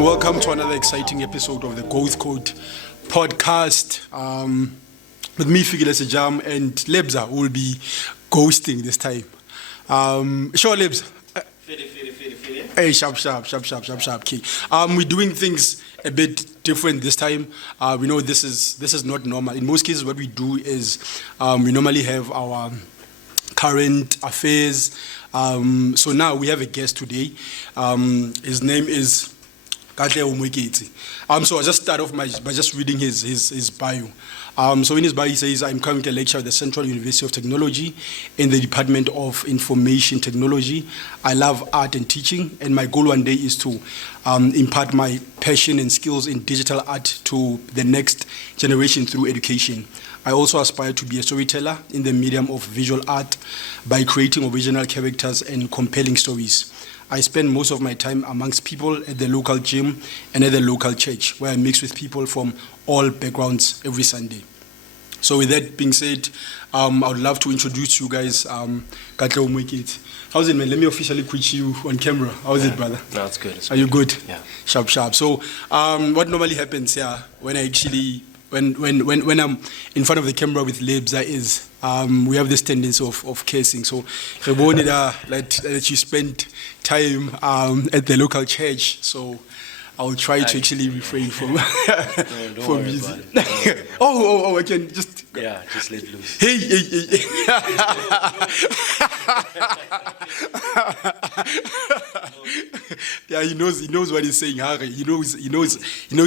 Welcome to another exciting episode of the Growth Code podcast. With me, Figile Sejam, and Lebza will be ghosting this time. Sure, Lebza. Hey, sharp. Key. We're doing things a bit different this time. We know this is not normal. In most cases, what we do is we normally have our current affairs. So now we have a guest today. His name is Katleho Moeketsi. So I'll just start off by just reading his bio. So in his bio, he says, I'm currently a lecturer at the Central University of Technology in the Department of Information Technology. I love art and teaching, and my goal one day is to impart my passion and skills in digital art to the next generation through education. I also aspire to be a storyteller in the medium of visual art by creating original characters and compelling stories. I spend most of my time amongst people at the local gym and at the local church, where I mix with people from all backgrounds every Sunday. So with that being said, I would love to introduce you guys, Katleho Moeketsi. How's it, man? Let me officially quit you on camera. How's it, brother? No, it's good. Are you good? Yeah. Sharp. So what normally happens here when I actually when I'm in front of the camera with Lebza is we have this tendency of cursing. So I wanted that you spend time at the local church. So I'll try to actually refrain from from music. Oh, I can just just let loose. Hey. Yeah, he knows what he's saying, Harry. He knows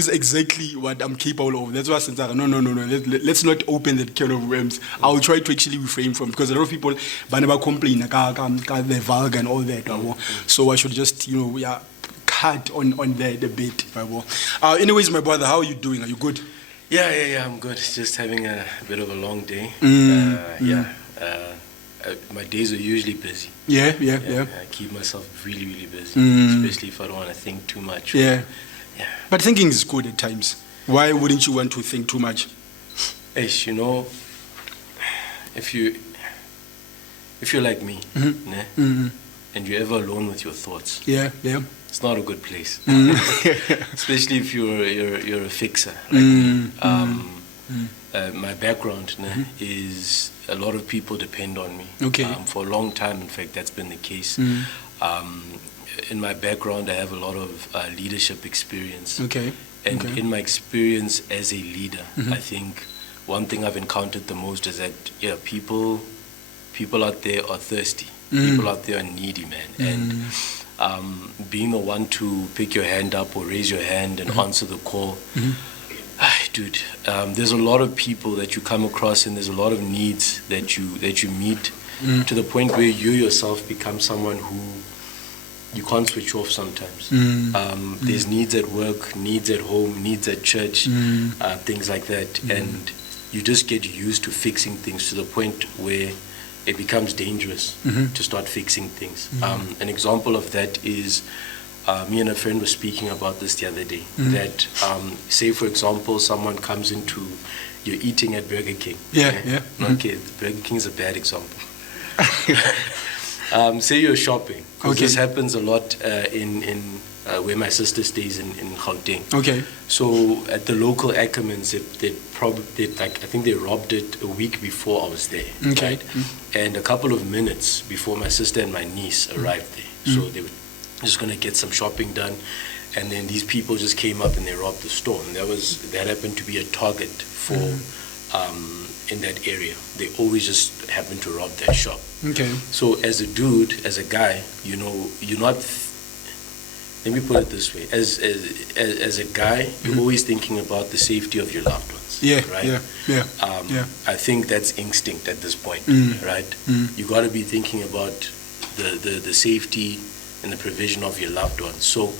exactly what I'm capable of. That's why I said, no. Let's not open that can of worms. I'll try to actually refrain from, because a lot of people never complain they're vulgar and all that. So I should just cut on that a bit. Anyways, my brother, how are you doing? Are you good? Yeah, I'm good. Just having a bit of a long day. My days are usually busy. Yeah. I keep myself really, really busy, especially if I don't want to think too much. Yeah. But thinking is good at times. Why wouldn't you want to think too much? If you're like me, and you're ever alone with your thoughts, it's not a good place. Especially if you're a fixer like me. My background is a lot of people depend on me. Okay. For a long time, in fact, that's been the case. In my background, I have a lot of leadership experience. Okay. And in my experience as a leader, I think one thing I've encountered the most is that people out there are thirsty. People out there are needy, man. And being the one to pick your hand up or raise your hand and answer the call. Dude, there's a lot of people that you come across, and there's a lot of needs that you meet to the point where you yourself become someone who you can't switch off sometimes. There's needs at work, needs at home, needs at church, things like that. And you just get used to fixing things to the point where it becomes dangerous to start fixing things. An example of that is me and a friend were speaking about this the other day, that say, for example, someone comes into, you're eating at Burger King. Okay, Burger King is a bad example. Say you're shopping, because this happens a lot in where my sister stays in Gauteng. Okay. So at the local Ackermans, I think they robbed it a week before I was there. Okay. Right? And a couple of minutes before my sister and my niece arrived there. So they were just going to get some shopping done, and then these people just came up and they robbed the store, and that happened to be a target for in that area. They always just happen to rob that shop. Okay. So as a dude, as a guy, you're not, let me put it this way, as a guy, you're always thinking about the safety of your loved ones. Right? I think that's instinct at this point, right? You got to be thinking about the safety and the provision of your loved ones. So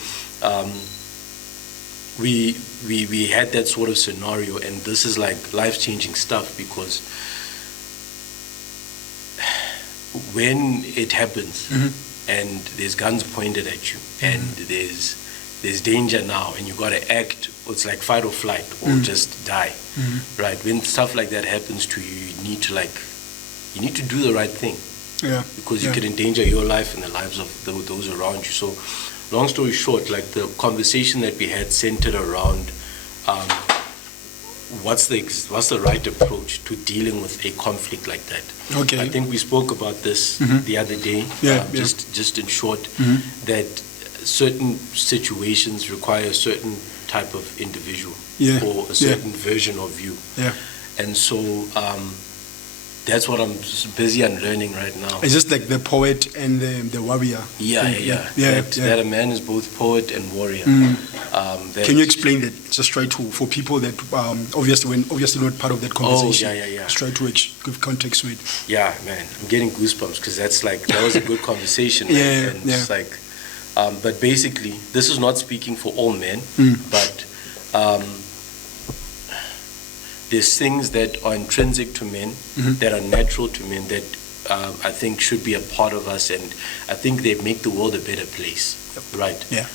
we had that sort of scenario, and this is like life-changing stuff, because when it happens and there's guns pointed at you and there's danger now, and you got to act, it's like fight or flight or just die, right? When stuff like that happens to you, you need to do the right thing. Yeah. Because you could endanger your life and the lives of those around you. So, long story short, like the conversation that we had centered around what's the right approach to dealing with a conflict like that. Okay. I think we spoke about this the other day. Just in short, that certain situations require a certain type of individual or a certain version of you. Yeah. And so that's what I'm busy unlearning right now. It's just like the poet and the warrior. That a man is both poet and warrior. Can you explain that? Just try to, for people that obviously not part of that conversation. Just try to give context to it. Yeah, man, I'm getting goosebumps because that was a good conversation. It's like, but basically, this is not speaking for all men, but there's things that are intrinsic to men, that are natural to men, that I think should be a part of us, and I think they make the world a better place, right? Yeah.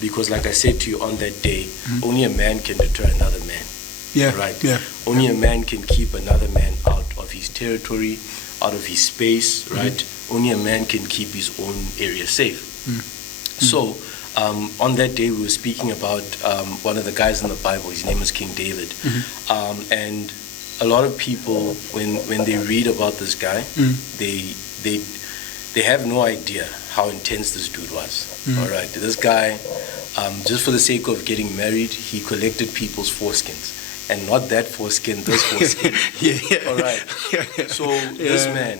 Because like I said to you on that day, only a man can deter another man. Yeah. Right? Yeah. Only a man can keep another man out of his territory, out of his space, right? Only a man can keep his own area safe. So, on that day, we were speaking about one of the guys in the Bible. His name is King David. And a lot of people, when they read about this guy, they have no idea how intense this dude was. All right, this guy, just for the sake of getting married, he collected people's foreskins. And not that foreskin, this foreskin. All right. So this man,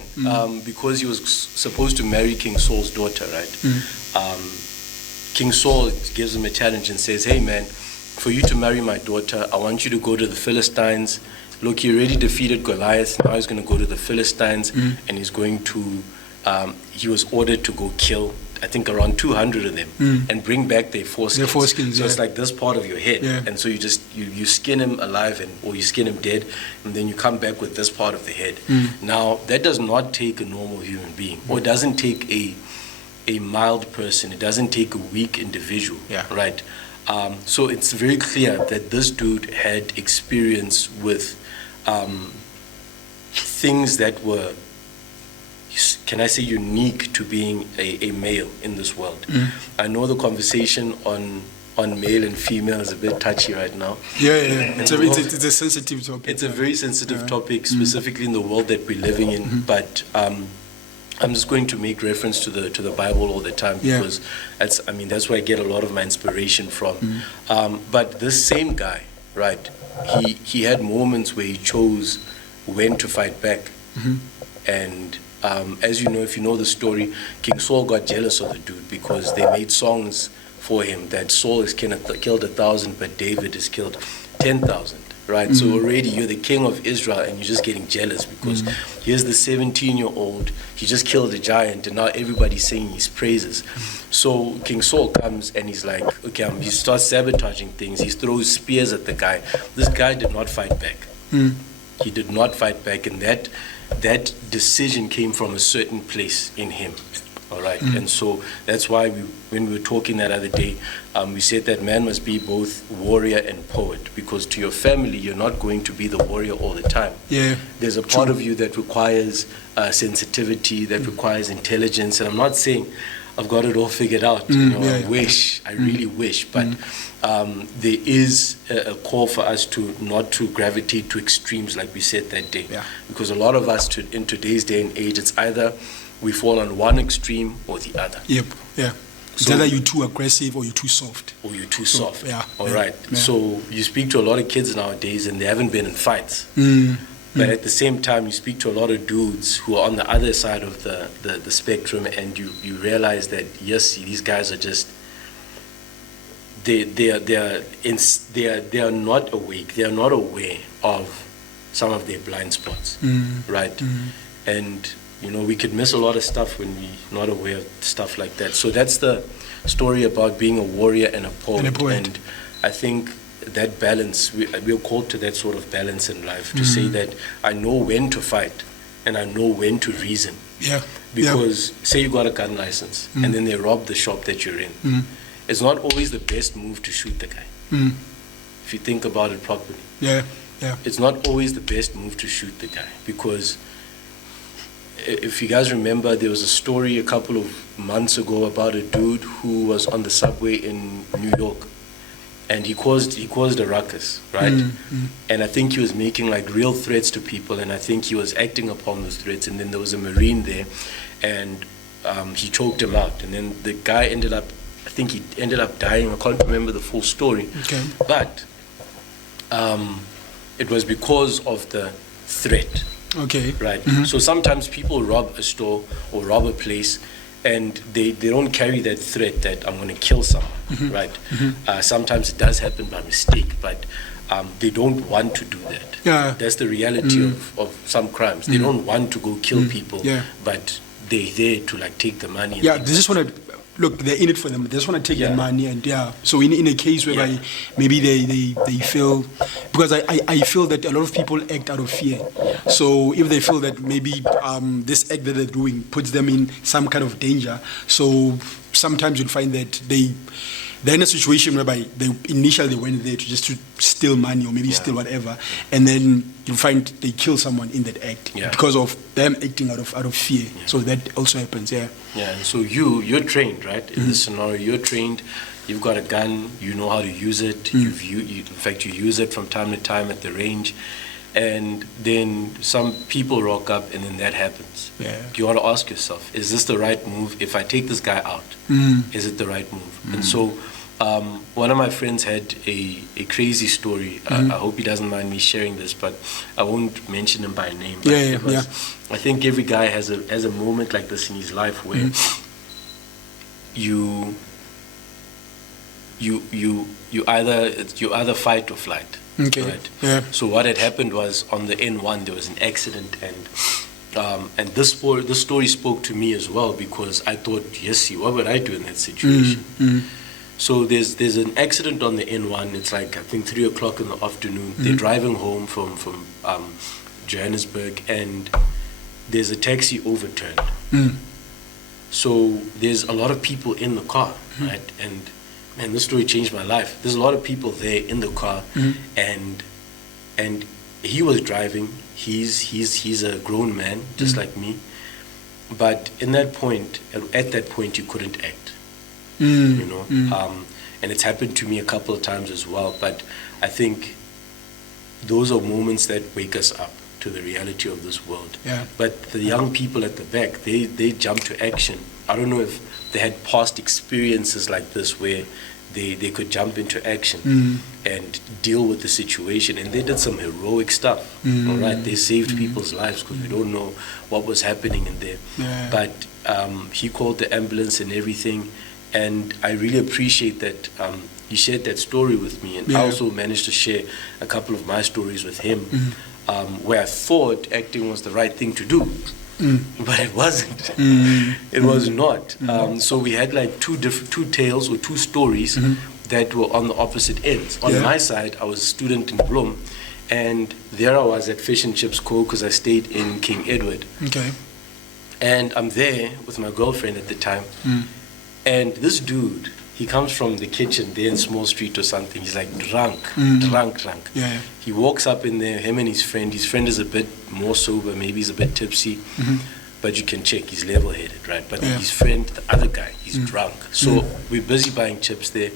because he was supposed to marry King Saul's daughter, right? King Saul gives him a challenge and says, hey man, for you to marry my daughter, I want you to go to the Philistines. Look, he already defeated Goliath. Now he's going to go to the Philistines and he's going to, he was ordered to go kill, I think, around 200 of them and bring back their foreskins. So it's like this part of your head. And so you skin him alive or you skin him dead, and then you come back with this part of the head. Now, that does not take a normal human being, or it doesn't take a mild person. It doesn't take a weak individual, right? So it's very clear that this dude had experience with things that were, can I say, unique to being a male in this world. I know the conversation on male and female is a bit touchy right now. It's a sensitive topic. It's a very sensitive topic, specifically in the world that we're living in. But I'm just going to make reference to the Bible all the time, because that's where I get a lot of my inspiration from. But this same guy, right? He had moments where he chose when to fight back, and as you know, if you know the story, King Saul got jealous of the dude because they made songs for him that Saul has killed 1,000, but David has killed 10,000. Right, so already you're the king of Israel and you're just getting jealous because here's the 17-year-old, he just killed a giant and now everybody's singing his praises. So King Saul comes and he's like, okay, he starts sabotaging things. He throws spears at the guy. This guy did not fight back. He did not fight back, and that decision came from a certain place in him. All right, and so that's why when we were talking that other day, we said that man must be both warrior and poet, because to your family, you're not going to be the warrior all the time. There's a part of you that requires sensitivity, that requires intelligence, and I'm not saying I've got it all figured out. I really wish, but there is a call for us not to gravitate to extremes like we said that day, because a lot of us in today's day and age, it's either we fall on one extreme or the other. It's either you're too aggressive or you're too soft. All right. So you speak to a lot of kids nowadays and they haven't been in fights. But at the same time, you speak to a lot of dudes who are on the other side of the spectrum, and you realize that, yes, these guys are just, they are not awake. They are not aware of some of their blind spots, right? And we could miss a lot of stuff when we're not aware of stuff like that. So that's the story about being a warrior and a poet. And I think that balance, we're called to that sort of balance in life, to say that I know when to fight and I know when to reason. Because say you got a gun license and then they rob the shop that you're in. It's not always the best move to shoot the guy. If you think about it properly. It's not always the best move to shoot the guy, because if you guys remember, there was a story a couple of months ago about a dude who was on the subway in New York, and he caused a ruckus, right? And I think he was making like real threats to people, and I think he was acting upon those threats. And then there was a Marine there, and he choked him out, and then the guy ended up dying. I can't remember the full story, but it was because of the threat. Right. So sometimes people rob a store or rob a place, and they don't carry that threat that I'm going to kill someone, right? Sometimes it does happen by mistake, but they don't want to do that. That's the reality of some crimes. They don't want to go kill people, but they're there to like take the money. They just want to look. They're in it for them. They just want to take the money, and so in a case whereby maybe they feel, because I feel that a lot of people act out of fear. So if they feel that maybe this act that they're doing puts them in some kind of danger, so sometimes you'll find that they're in a situation whereby they initially went there to just to steal money or maybe steal whatever, and then you find they kill someone in that act because of them acting out of fear. So that also happens. And so you're trained, right? In this scenario, you're trained. You've got a gun. You know how to use it. In fact, you use it from time to time at the range. And then some people rock up, and then that happens. You ought to ask yourself, is this the right move? If I take this guy out, is it the right move? And so one of my friends had a crazy story. I hope he doesn't mind me sharing this, but I won't mention him by name. I think every guy has a moment like this in his life where you either fight or flight. Right? So what had happened was on the N1 there was an accident, and this story spoke to me as well, because I thought, what would I do in that situation? So there's an accident on the N1. It's like I think 3 o'clock in the afternoon. They're driving home from Johannesburg, and there's a taxi overturned. So there's a lot of people in the car, right? And man, this story changed my life. There's a lot of people there in the car, and he was driving. He's a grown man, just like me. But at that point, you couldn't act. And it's happened to me a couple of times as well. But I think those are moments that wake us up to the reality of this world. But the young people at the back, they jump to action. I don't know if they had past experiences like this where they could jump into action and deal with the situation, and they did some heroic stuff. All right, they saved people's lives, because we don't know what was happening in there. But he called the ambulance and everything, and I really appreciate that he shared that story with me, and I also managed to share a couple of my stories with him, where I thought acting was the right thing to do. But it wasn't. It was not. So we had like two tales or two stories that were on the opposite ends. On my side, I was a student in Bloem, and there I was at Fish and Chips Co. because I stayed in King Edward. And I'm there with my girlfriend at the time, and this dude, he comes from the kitchen there in Small Street or something. He's like drunk. He walks up in there, him and his friend. His friend is a bit more sober, maybe he's a bit tipsy, but you can check, he's level-headed, right? But his friend, the other guy, he's drunk. So we're busy buying chips there,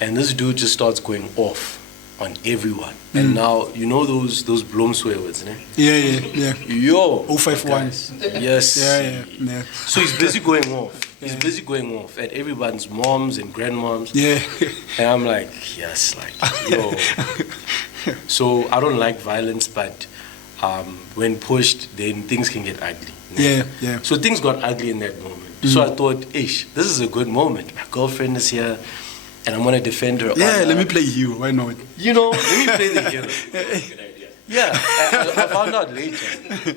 and this dude just starts going off on everyone. And now, you know those Bloem swear words, ne? Yo! 051. Yes. So he's busy going off. He's busy going off at everyone's moms and grandmoms. And I'm like, yo. So I don't like violence, but when pushed, then things can get ugly. So things got ugly in that moment. So I thought, this is a good moment. My girlfriend is here, and I'm going to defend her. Let me play hero. Why not? Let me play the hero. Good idea. I found out later.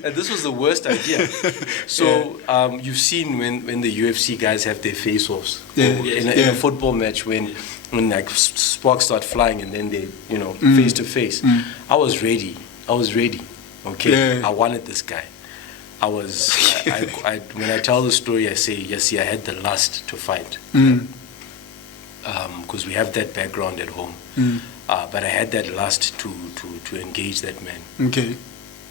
And this was the worst idea. So you've seen when the UFC guys have their face-offs. In a football match, when like sparks start flying and then they, face to face. I was ready. Okay, I wanted this guy. When I tell the story, I say, I had the lust to fight. Because we have that background at home. But I had that lust to engage that man.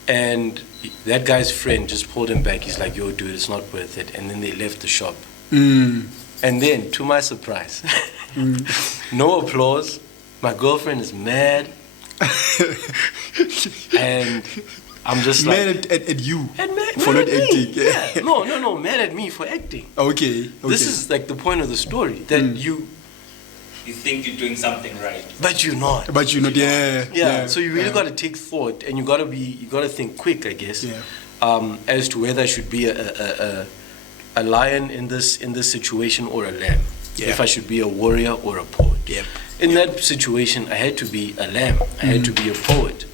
And that guy's friend just pulled him back. He's like, yo, dude, it's not worth it. And then they left the shop. And then, to my surprise, no applause. My girlfriend is mad. And I'm just mad like... at you and mad for not at me. acting. Yeah. No, mad at me for acting. Okay. This is like the point of the story. That you think you're doing something right, but you're not. But you're not. Yeah. So you really got to take thought, and you got to think quick, I guess. Yeah. As to whether I should be a lion in this situation or a lamb. Yeah. If I should be a warrior or a poet. Yep. In that situation, I had to be a lamb. I had to be a poet.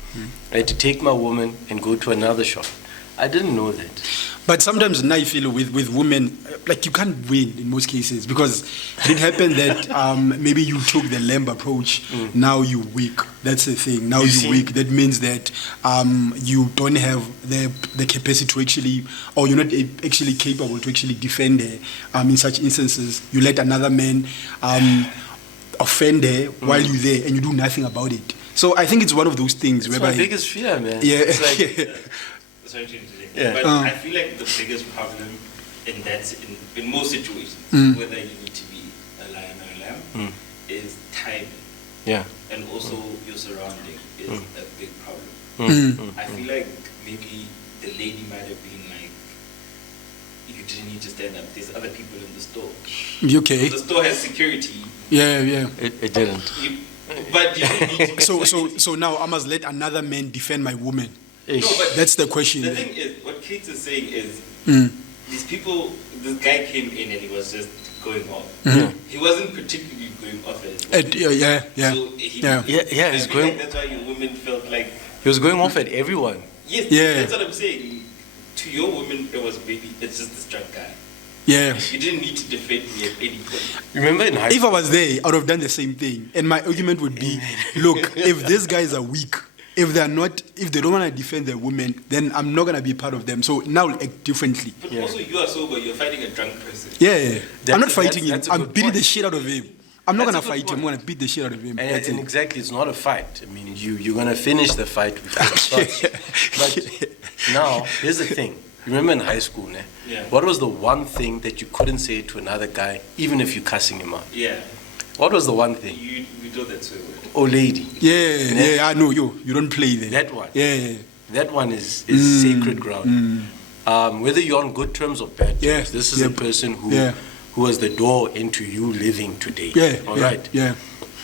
I had to take my woman and go to another shop. I didn't know that. But sometimes now I feel with women, like you can't win in most cases, because it happened that maybe you took the lamb approach, now you weak. That's the thing. Now you weak. That means that you don't have the capacity to actually, or you're not actually capable to actually defend her. In such instances, you let another man offend her while you're there, and you do nothing about it. So I think it's one of those things whereby my biggest fear, man. Yeah. It's like, sorry to interject. Yeah. But I feel like the biggest problem in most situations, whether you need to be a lion or a lamb, is timing. Yeah. And also your surrounding is a big problem. I feel like maybe the lady might have been like, you didn't need to stand up. There's other people in the store. Okay. The store has security. Yeah. It didn't. But you didn't need to so now I must let another man defend my woman. No, but that's the question. The thing is, what Kate is saying is, these people, this guy came in and he was just going off. He wasn't particularly going off as well. Yeah. So he's going. Like that's why your women felt like he was going off at everyone. Yes, that's what I'm saying. To your woman, it was maybe it's just this drunk guy. Yeah. You didn't need to defend me at any point. Remember in high school? If I was there, I would have done the same thing. And my argument would be, look, if these guys are weak, if they don't want to defend their women, then I'm not going to be part of them. So now I'll act differently. But also you are sober, you're fighting a drunk person. Yeah. I'm not fighting him. I'm beating the shit out of him. I'm not going to fight him. I'm going to beat the shit out of him. And exactly, it's not a fight. I mean, you're going to finish the fight before it starts. But now, here's the thing. Remember in high school, ne? Yeah. What was the one thing that you couldn't say to another guy, even if you're cussing him out? Yeah. What was the one thing? You do that so well. Oh, lady. Yeah, I know you. You don't play there. That one. Yeah. That one is sacred ground. Whether you're on good terms or bad terms, this is a person who was the door into you living today. Yeah. All right. Yeah.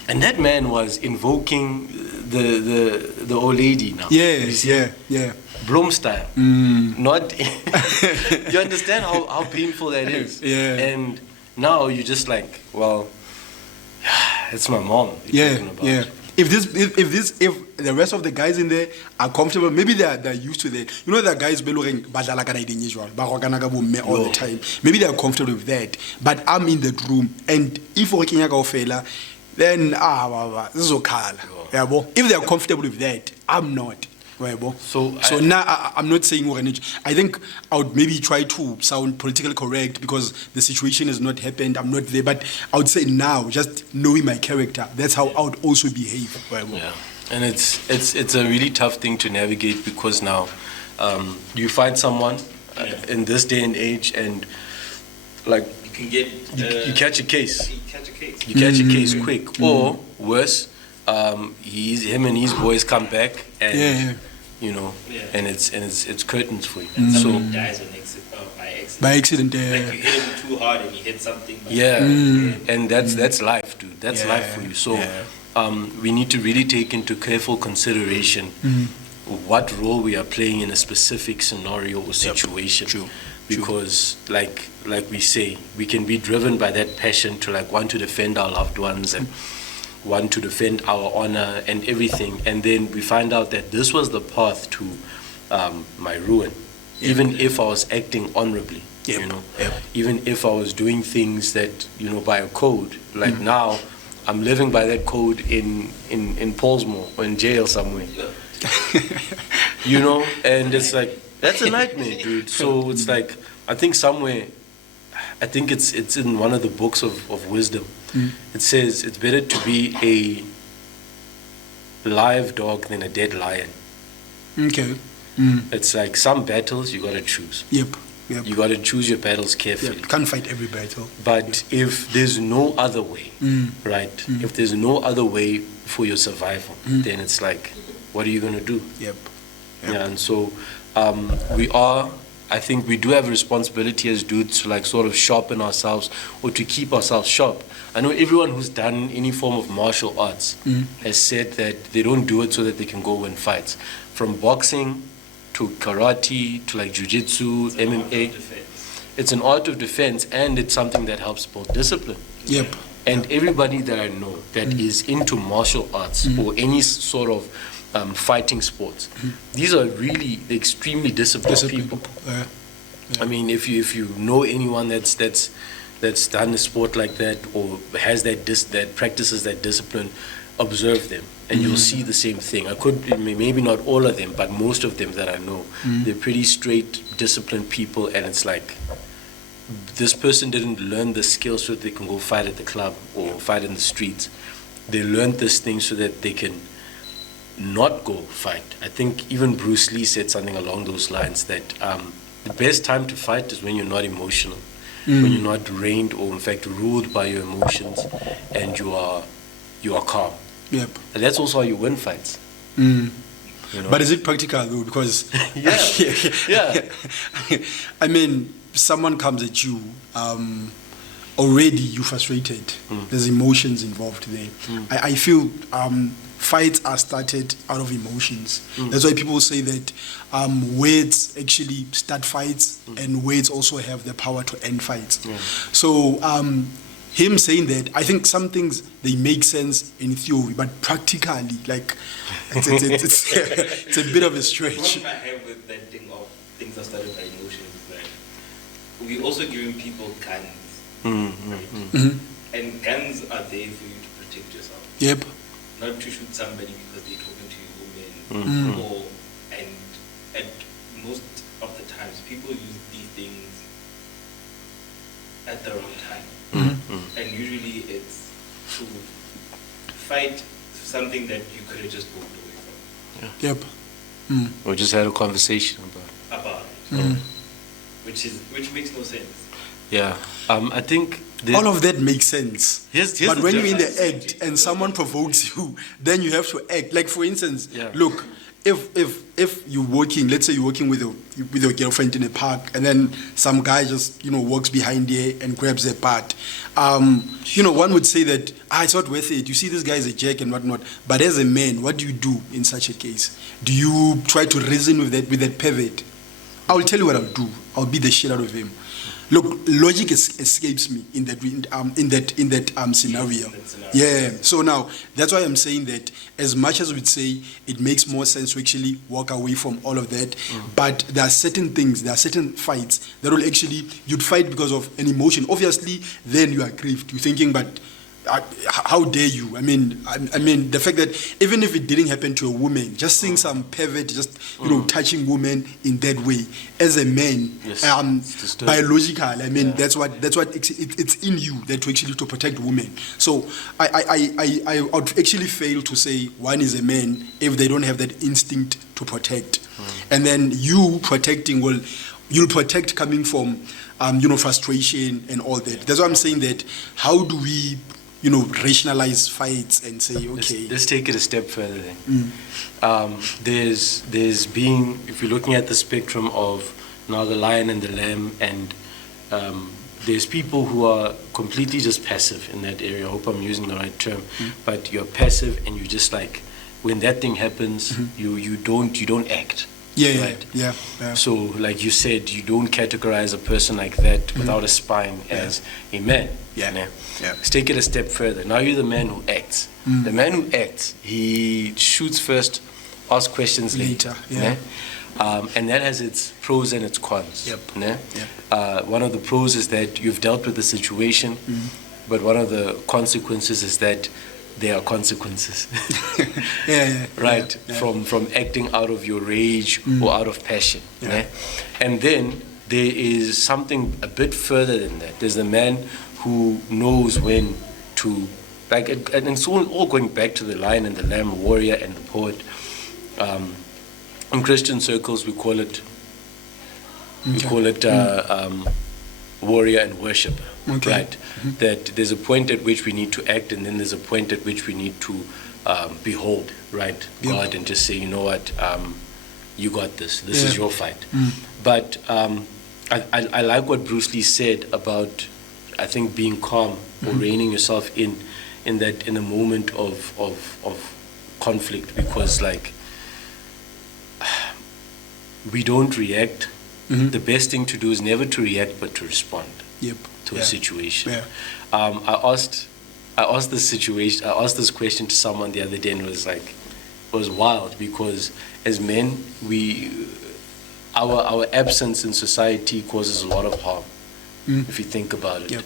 And that man was invoking the old lady now. Yeah. Bloom style. Not. You understand how painful that is. Yeah. And now you're just like, well, it's my mom. Yeah. If the rest of the guys in there are comfortable, maybe they're used to that. You know, the guys all the time. Maybe they're comfortable with that. But I'm in that room, and if working fella, then this is okay. If they're comfortable with that, I'm not. So now I'm not saying I think I would maybe try to sound politically correct because the situation has not happened. I'm not there, but I would say now, just knowing my character, that's how I would also behave. Yeah, and it's a really tough thing to navigate because now you find someone in this day and age, and like you can get you catch a case. You catch a case quick, or worse, him and his boys come back and. You know, and it's curtains for you. And someone dies by accident. Like you hit him too hard and you hit something. And that's life, dude. That's life for you. So we need to really take into careful consideration what role we are playing in a specific scenario or situation. True. Because like we say, we can be driven by that passion to like want to defend our loved ones and want to defend our honor and everything, and then we find out that this was the path to my ruin. Even if I was acting honorably, even if I was doing things that by a code. Like now, I'm living by that code in Paulsmore or in jail somewhere. And it's like that's a nightmare, dude. So it's like I think it's in one of the books of wisdom. It says it's better to be a live dog than a dead lion. Okay. It's like some battles you got to choose. Yep. You got to choose your battles carefully. You can't fight every battle. But if there's no other way, right? If there's no other way for your survival, then it's like, what are you going to do? Yep. Yeah, and so I think we do have a responsibility as dudes to like sort of sharpen ourselves or to keep ourselves sharp. I know everyone who's done any form of martial arts has said that they don't do it so that they can go win fights. From boxing to karate to like jiu-jitsu, MMA. It's an art of defense, and it's something that helps build discipline. Yep. And everybody that I know that is into martial arts or any sort of fighting sports, these are really extremely disciplined people. I mean, if you know anyone that's done a sport like that or has that practices that discipline, observe them, and you'll see the same thing. Maybe not all of them, but most of them that I know, they're pretty straight, disciplined people, and it's like, this person didn't learn the skills so that they can go fight at the club or fight in the streets. They learned this thing so that they can not go fight. I think even Bruce Lee said something along those lines, that the best time to fight is when you're not emotional, when you're not reigned or in fact ruled by your emotions, and you are calm. Yep. And that's also how you win fights. You know? But is it practical though? Because yeah. I mean, someone comes at you, already you're frustrated. There's emotions involved there. I feel fights are started out of emotions. That's why people say that words actually start fights, and words also have the power to end fights. So him saying that, I think some things, they make sense in theory, but practically, like, it's a bit of a stretch. The problem I have with that thing of things are started by emotions is that we also giving people guns, right? And guns are there for you to protect yourself. Yep. Not to shoot somebody because they're talking to you, women, and most of the times people use these things at the wrong time. And usually it's to fight something that you could have just walked away from. Yep. Or just had a conversation About it. Which makes no sense. Yeah. I think all of that makes sense. Here's but the when you're in difference. the act and someone provokes you, then you have to act. Like, for instance, look, if you're working, let's say you're working with your girlfriend in a park, and then some guy just walks behind you and grabs their butt, one would say that it's not worth it. You see, this guy is a jerk and whatnot. But as a man, what do you do in such a case? Do you try to reason with that pervert? I will tell you what I'll do. I'll beat the shit out of him. Look, logic escapes me in that scenario. Yeah. So now that's why I'm saying that, as much as we'd say it makes more sense to actually walk away from all of that, but there are certain things, there are certain fights that will actually, you'd fight because of an emotion. Obviously, then you are grieved. You're thinking, but how dare you? I mean, the fact that even if it didn't happen to a woman, just seeing some pervert just touching women in that way, as a man, biological. I mean, that's what it's in you that to actually to protect women. So I would actually fail to say one is a man if they don't have that instinct to protect, and then you protecting, well, you'll protect coming from frustration and all that. That's why I'm saying that. How do we rationalize fights and say, okay, let's take it a step further then. There's being, if you're looking at the spectrum of now the lion and the lamb, and there's people who are completely just passive in that area. I hope I'm using the right term, but you're passive and you just like, when that thing happens, you don't act. Right? Yeah. So, like you said, you don't categorize a person like that without a spine as a man. Yeah. Let's take it a step further. Now you're the man who acts. The man who acts, he shoots first, asks questions later. And that has its pros and its cons. One of the pros is that you've dealt with the situation, but one of the consequences is that there are consequences. Right? From acting out of your rage or out of passion. And then there is something a bit further than that. There's the man who knows when to, like, and it's all going back to the lion and the lamb, warrior and the poet. in Christian circles we call it warrior and worshipper, right? That there's a point at which we need to act, and then there's a point at which we need to behold, right, God, and just say, you know what, you got this. This is your fight. But I like what Bruce Lee said about, I think, being calm or reining yourself in a moment of conflict, because like we don't react. The best thing to do is never to react, but to respond to a situation. I asked this question to someone the other day, and it was wild, because as men, our absence in society causes a lot of harm. If you think about it,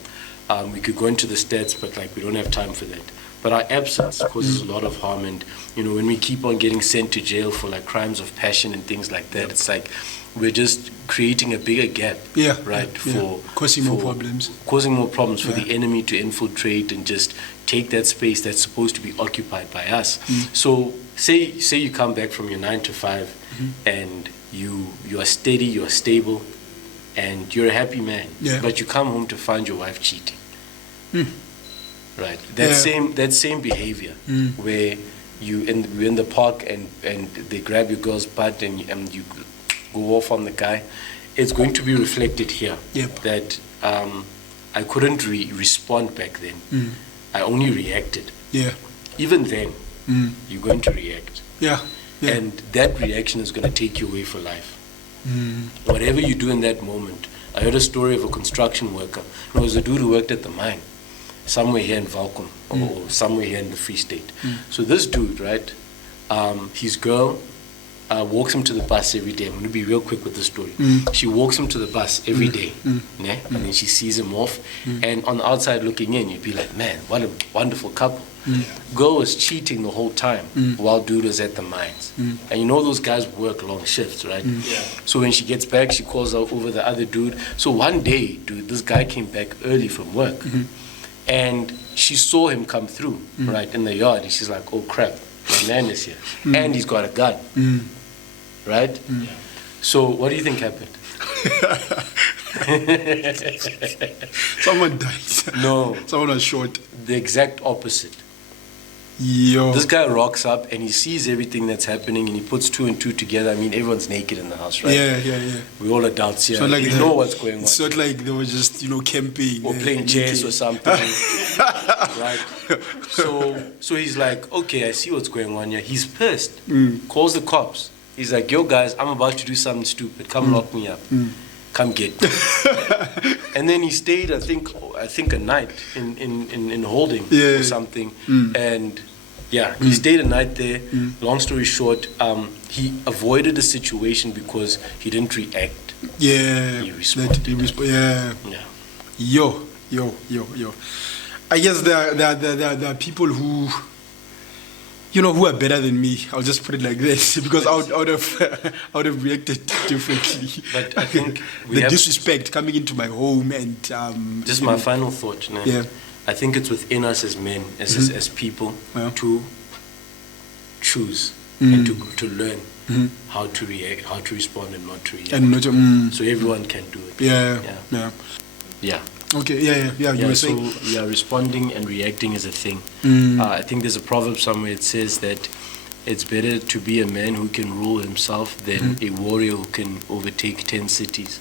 we could go into the stats, but like we don't have time for that. But our absence causes a lot of harm, and when we keep on getting sent to jail for like crimes of passion and things like that, it's like we're just creating a bigger gap, for causing more problems for the enemy to infiltrate and just take that space that's supposed to be occupied by us. So say you come back from your 9 to 5 and you are steady, you are stable, and you're a happy man, but you come home to find your wife cheating. Right, that same behavior where you're in the park and they grab your girl's butt and you go off on the guy, it's going to be reflected here. That I couldn't respond back then. I only reacted. Even then, you're going to react. And that reaction is going to take you away for life. Whatever you do in that moment. I heard a story of a construction worker. It was a dude who worked at the mine, somewhere here in Valcom, or somewhere here in the Free State. So this dude, right, his girl walks him to the bus every day. I'm going to be real quick with the story. She walks him to the bus every day, and then she sees him off, and on the outside looking in, you'd be like, man, what a wonderful couple. Girl was cheating the whole time while dude was at the mines. And those guys work long shifts, right? So when she gets back, she calls out over the other dude. So one day, dude, this guy came back early from work, and she saw him come through, right, in the yard, and she's like, oh crap, my man is here, and he's got a gun, right? So what do you think happened? Someone died. No. Someone was shot. The exact opposite. This guy rocks up and he sees everything that's happening, and he puts 2 and 2 together. I mean, everyone's naked in the house, right? We're all adults here. So like you know what's going on. It's not like they were just, camping. Or playing chess or something. Right? So he's like, okay, I see what's going on here. He's pissed. Calls the cops. He's like, yo guys, I'm about to do something stupid. Come lock me up. Come get me. And then he stayed, I think a night in holding or something. And he stayed a night there. Long story short, he avoided the situation because he didn't react. He responded. Yo. I guess there are people who who are better than me. I'll just put it like this, because I would have reacted differently. But I think the disrespect coming into my home and just my final thought. I think it's within us as men, as people, to choose and to learn how to react, how to respond, and not to react. So everyone can do it. Yeah. Okay, you were saying. So, responding and reacting is a thing. I think there's a proverb somewhere. It says that it's better to be a man who can rule himself than a warrior who can overtake 10 cities.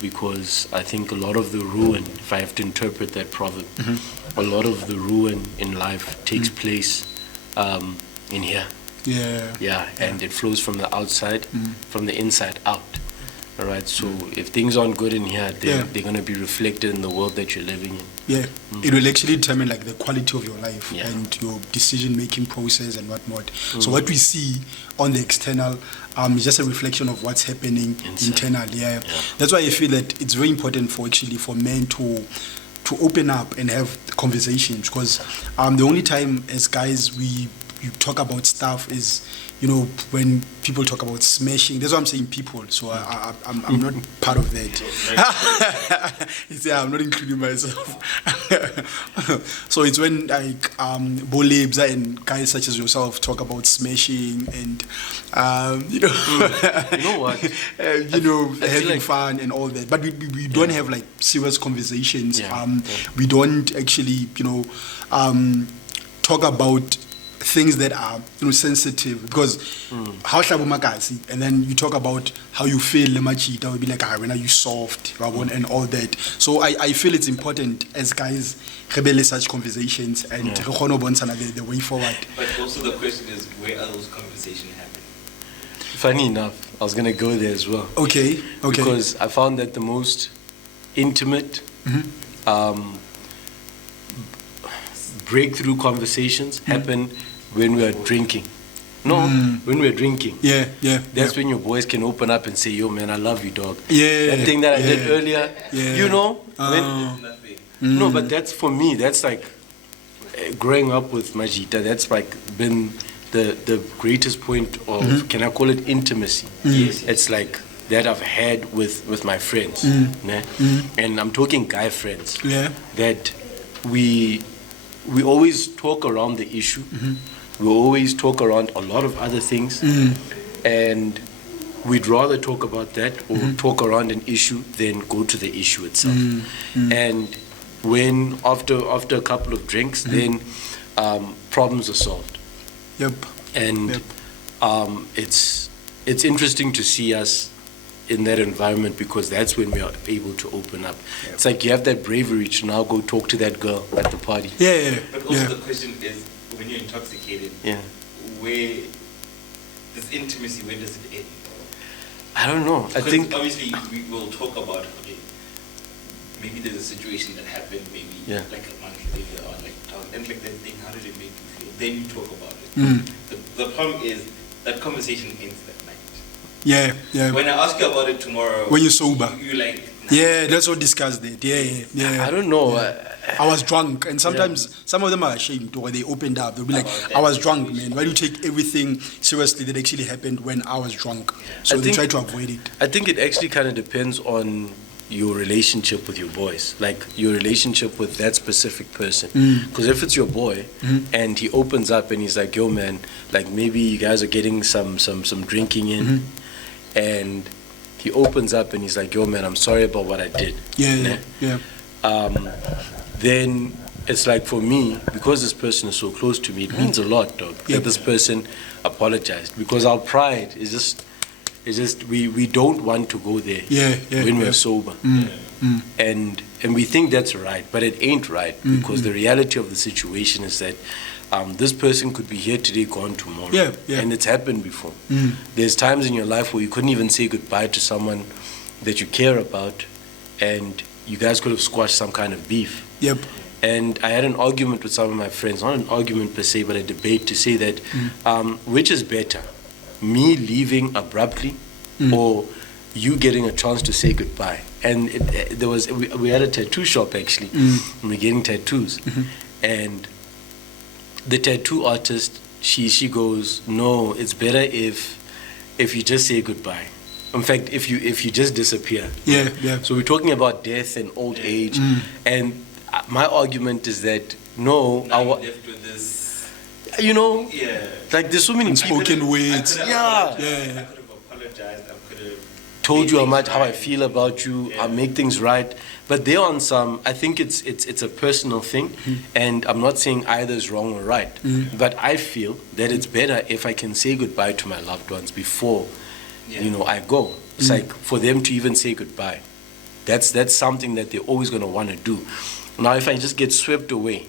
Because I think a lot of the ruin, if I have to interpret that proverb, a lot of the ruin in life takes place in here. And it flows from the outside, from the inside out. All right, so if things aren't good in here, they're going to be reflected in the world that you're living in. It will actually determine like the quality of your life and your decision-making process and whatnot. So what we see on the external is just a reflection of what's happening internally. That's why I feel that it's very important for men to open up and have conversations, because the only time as guys we you talk about stuff is, you know, when people talk about smashing. That's why I'm saying people. So I'm not part of that. I'm not including myself. So it's when like Bolebs and guys such as yourself talk about smashing and you know, You know what? having like fun and all that. But we don't have like serious conversations. Yeah. We don't actually, talk about things that are, sensitive, because how hlabu magasi, and then you talk about how you feel lemachita, will be like, when are you soft, and all that. So I feel it's important as guys rebel such conversations and Yeah. the way forward. But also the question is, where are those conversations happening? Funny enough, I was gonna go there as well. Okay. Because I found that the most intimate breakthrough conversations happen when we are drinking. When we're drinking. Yeah. That's when your boys can open up and say, yo, man, I love you, dog. Yeah. That thing that I did earlier, Yeah. Nothing. No, but that's for me, that's like growing up with Majita, that's like been the greatest point of, can I call it intimacy? Yes. It's like that I've had with my friends. Ne? And I'm talking guy friends. Yeah. That we always talk around the issue. We always talk around a lot of other things. And we'd rather talk about that or talk around an issue than go to the issue itself. And when after a couple of drinks, then problems are solved. Yep. And it's interesting to see us in that environment, because that's when we are able to open up. It's like you have that bravery to now go talk to that girl at the party. Yeah. But also the question is, when you're intoxicated, where this intimacy, where does it end? I don't know. I Because think obviously we will talk about, okay, maybe there's a situation that happened maybe like a month later, or like, and like that thing, how did it make you feel? Then you talk about it. The problem is that conversation ends that night. Yeah. When I ask you about it tomorrow, When you're sober. you're like, Yeah, let's all discuss that. Yeah. I don't know. I was drunk, and sometimes some of them are ashamed, or they opened up. They'll be like, I was drunk, man. Why do you take everything seriously that actually happened when I was drunk? So they try to avoid it. I think it actually kind of depends on your relationship with your boys, like your relationship with that specific person. Because if it's your boy and he opens up and he's like, yo, man, like maybe you guys are getting some drinking in, and he opens up and he's like, yo, man, I'm sorry about what I did. Yeah. Then it's like, for me, because this person is so close to me, it means a lot, dog, that this person apologized, because our pride is just we don't want to go there when we're sober. And we think that's right, but it ain't right, because the reality of the situation is that this person could be here today, gone tomorrow. And it's happened before. There's times in your life where you couldn't even say goodbye to someone that you care about, and you guys could have squashed some kind of beef. And I had an argument with some of my friends, not an argument per se, but a debate, to say that which is better, me leaving abruptly or you getting a chance to say goodbye. And we had a tattoo shop actually, and we're getting tattoos, and the tattoo artist, she goes, no, it's better if you just say goodbye. In fact, if you just disappear. So we're talking about death and old age, and my argument is that no, now you're left with this, like there's so many unspoken words. I could have apologized. I could have told you how I feel about you. I make things right, but they're on some. I think it's a personal thing, and I'm not saying either is wrong or right. But I feel that it's better if I can say goodbye to my loved ones before, I go. It's like for them to even say goodbye. That's something that they're always going to want to do. Now, if I just get swept away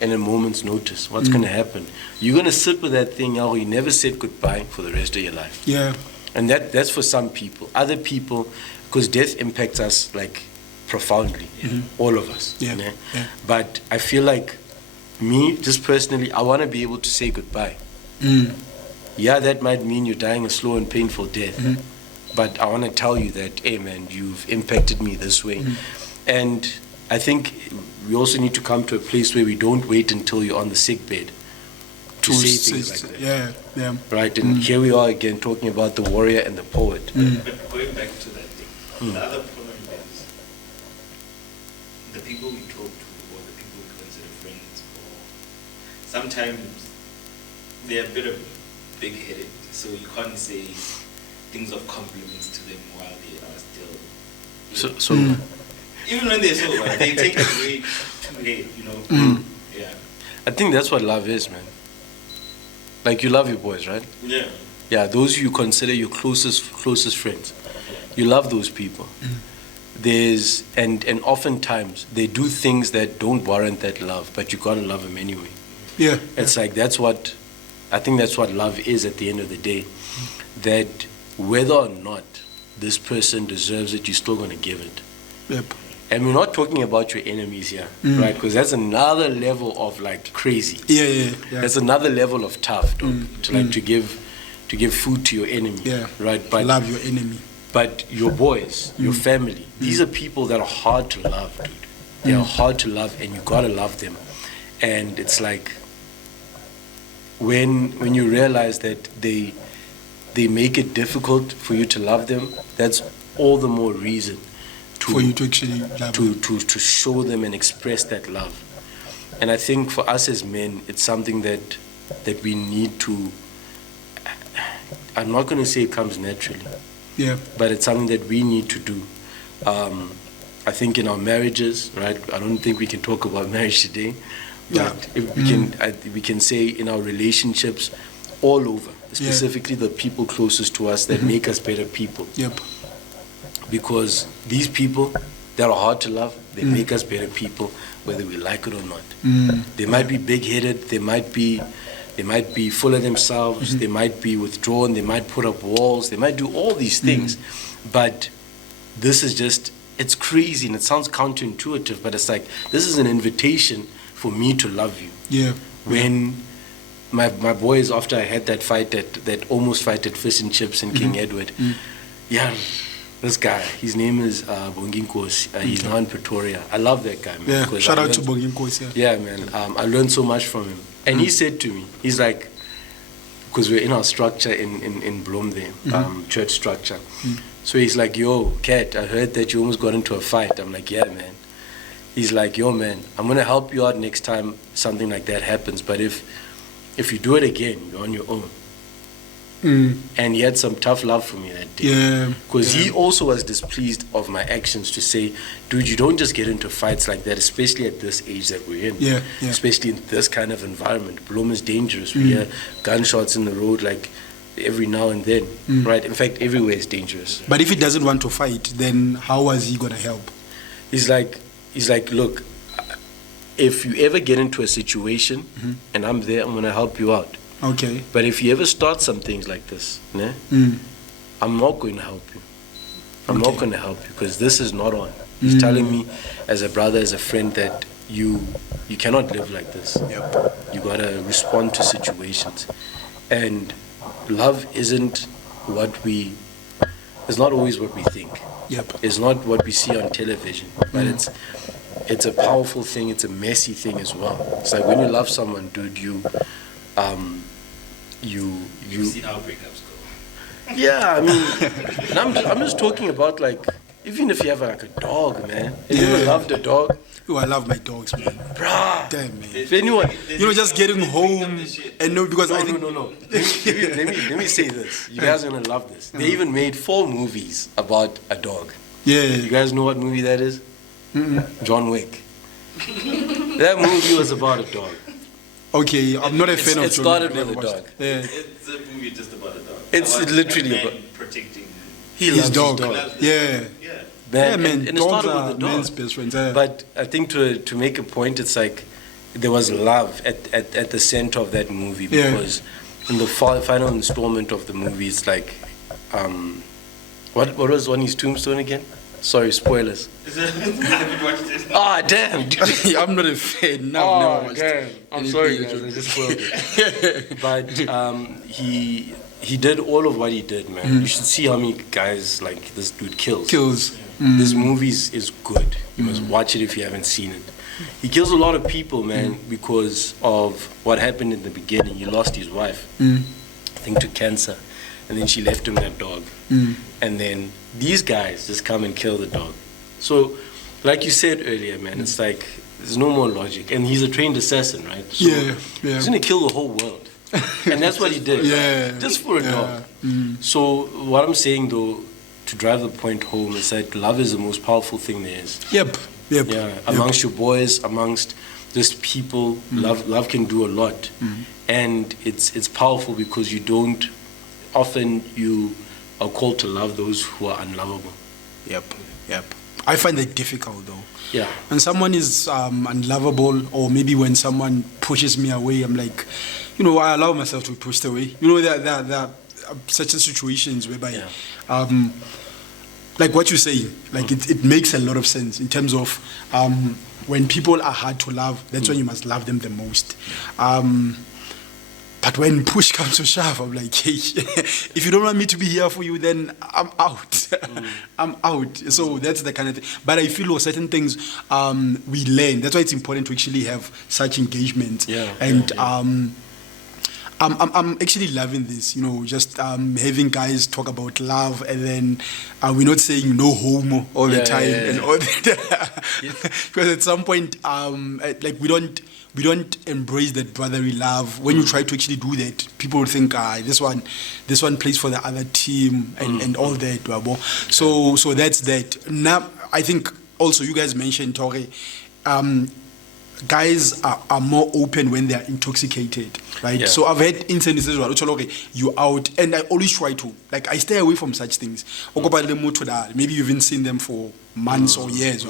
in a moment's notice, what's going to happen? You're going to sit with that thing, you never said goodbye for the rest of your life. And that's for some people. Other people, because death impacts us like profoundly, all of us. But I feel like me, just personally, I want to be able to say goodbye. That might mean you're dying a slow and painful death. But I want to tell you that, hey man, you've impacted me this way. And I think we also need to come to a place where we don't wait until you're on the sick bed to say things like that. Yeah. Right, and here we are again talking about the warrior and the poet. But going back to that thing, the other problem is the people we talk to or the people we consider friends, or sometimes they're a bit of big-headed, so you can't say things of compliments to them while they are still. Even when they're sober, they take it way too late, you know. Yeah. I think that's what love is, man. Like, you love your boys, right? Yeah. Yeah, those you consider your closest friends. You love those people. There's and oftentimes they do things that don't warrant that love, but you gotta love them anyway. Yeah. It's like I think that's what love is at the end of the day. That whether or not this person deserves it, you're still gonna give it. Yep. And we're not talking about your enemies here, right? Because that's another level of like crazy. Yeah. That's another level of tough, dog. To give food to your enemy. Yeah. Right. But love your enemy. But your boys, your family, these are people that are hard to love, dude. They are hard to love, and you gotta love them. And it's like when you realize that they make it difficult for you to love them, that's all the more reason for you to actually love them. To show them and express that love. And I think for us as men, it's something that we need to. I'm not going to say it comes naturally. Yeah. But it's something that we need to do. I think in our marriages, right? I don't think we can talk about marriage today. But if we can say in our relationships all over, specifically the people closest to us that make us better people. Yep. Because these people that are hard to love, they make us better people, whether we like it or not. They might be big-headed, they might be full of themselves, they might be withdrawn, they might put up walls, they might do all these things. But this is just, it's crazy and it sounds counterintuitive, but it's like, this is an invitation for me to love you. Yeah. When my boys, after I had that fight, that almost fight at Fish and Chips in King Edward, this guy, his name is Bonginkos. He's now in Pretoria. I love that guy, man. Yeah, shout out to Bonginkos. Yeah, man. I learned so much from him. And he said to me, he's like, because we're in our structure in Bloem there, church structure. So he's like, yo, Kat, I heard that you almost got into a fight. I'm like, yeah, man. He's like, yo, man, I'm going to help you out next time something like that happens. But if you do it again, you're on your own. And he had some tough love for me that day. Yeah. Because he also was displeased of my actions to say, dude, you don't just get into fights like that, especially at this age that we're in. Yeah. Especially in this kind of environment. Bloem is dangerous. We hear gunshots in the road like every now and then. Right? In fact, everywhere is dangerous. But if he doesn't want to fight, then how was he going to help? He's like, look, if you ever get into a situation and I'm there, I'm going to help you out. Okay. But if you ever start some things like this, I'm not going to help you. I'm not going to help you because this is not on. He's telling me as a brother, as a friend, that you cannot live like this. Yep. You got to respond to situations. And love it's not always what we think. Yep. It's not what we see on television, but it's a powerful thing, it's a messy thing as well. It's like when you love someone, dude, you see how breakups go. Yeah, I mean, and I'm just talking about like, even if you have like a dog, man. Have you ever loved a dog? Oh, I love my dogs, man. Bruh. Damn, man. If anyone, just getting home and no, because I think no. Let me say this. You guys are gonna love this. They even made 4 movies about a dog. Yeah. You guys know what movie that is? John Wick. That movie was about a dog. Okay, I'm not a fan of. It started with a dog. Yeah. It's a movie just about a dog. It's about literally a man about protecting his dog. Yeah. Man, man. and it Dogs started are with the dog. man's best friends. Yeah. But I think to make a point, it's like there was love at the center of that movie because in the final installment of the movie, it's like, what was on his tombstone again? Sorry, spoilers. I haven't watched it. Ah, damn. I'm not a fan. No, I've never watched it. I'm sorry, guys. I just spoiled it. But he did all of what he did, man. You should see how many guys like this dude kills. This movie is good. You must watch it if you haven't seen it. He kills a lot of people, man, because of what happened in the beginning. He lost his wife, I think, to cancer, and then she left him that dog. And then these guys just come and kill the dog. So, like you said earlier, man, it's like there's no more logic. And he's a trained assassin, right? So he's gonna kill the whole world, and that's what he did. Just for a dog. So what I'm saying, though, to drive the point home, is that love is the most powerful thing there is. Yeah, amongst your boys, amongst just people, love can do a lot, and it's powerful because you are called to love those who are unlovable. I find that difficult, though. Yeah. When someone is unlovable, or maybe when someone pushes me away, I'm like, I allow myself to be pushed away. There are certain situations whereby, like what you say, like it makes a lot of sense in terms of when people are hard to love, that's when you must love them the most. But when push comes to shove, I'm like, hey, if you don't want me to be here for you, then I'm out. I'm out. So that's the kind of thing. But I feel certain things we learn. That's why it's important to actually have such engagement. I'm actually loving this, just having guys talk about love, and then we're not saying no homo all the time and all that. Because at some point, like we don't embrace that brotherly love. When you try to actually do that, people think, this one plays for the other team and all that. So that's that. Now, I think also you guys mentioned, Tori, guys are more open when they are intoxicated, right? So I've had instances where you out, and I always try to, like, I stay away from such things. Maybe you've even seen them for months or years,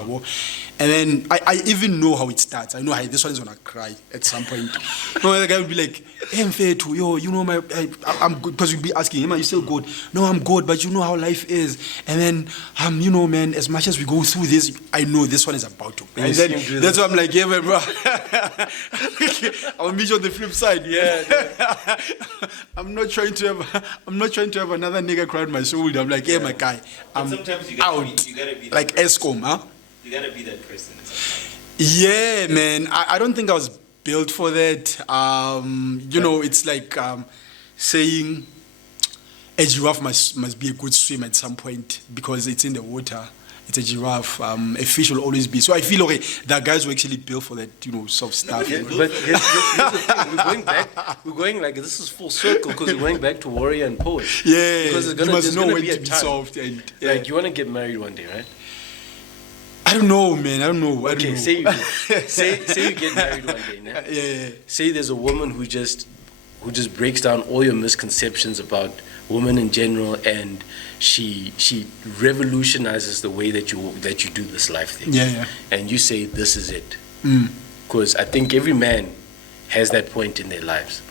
and then I even know how it starts. I know how this one is gonna cry at some point. The guy will be like, "Hey, I'm fair to yo, I'm good," because you'll be asking him, "Are you still good?" "No, I'm good, but you know how life is." And then, man, as much as we go through this, I know this one is about to. And then that's why I'm like, "Yeah, man, bro, I'll meet you on the flip side." I'm not trying to have another nigga cry on my shoulder. I'm like, "Yeah, my guy, I'm sometimes you gotta be like ESCOM, huh?" You gotta be that person. Yeah, man. I don't think I was built for that. It's like saying a giraffe must be a good swim at some point because it's in the water. It's a giraffe. A fish will always be. So I feel that guys were actually built for that, soft stuff. But here's the thing. We're going like this is full circle because we're going back to warrior and poet. Yeah, because you must know when to be soft. And, like you want to get married one day, right? I don't know, man. I don't know. Okay, say you do. say you get married one day. Nah? Yeah. Say there's a woman who just breaks down all your misconceptions about women in general, and she revolutionizes the way that you do this life thing. Yeah. And you say this is it. Because I think every man has that point in their lives,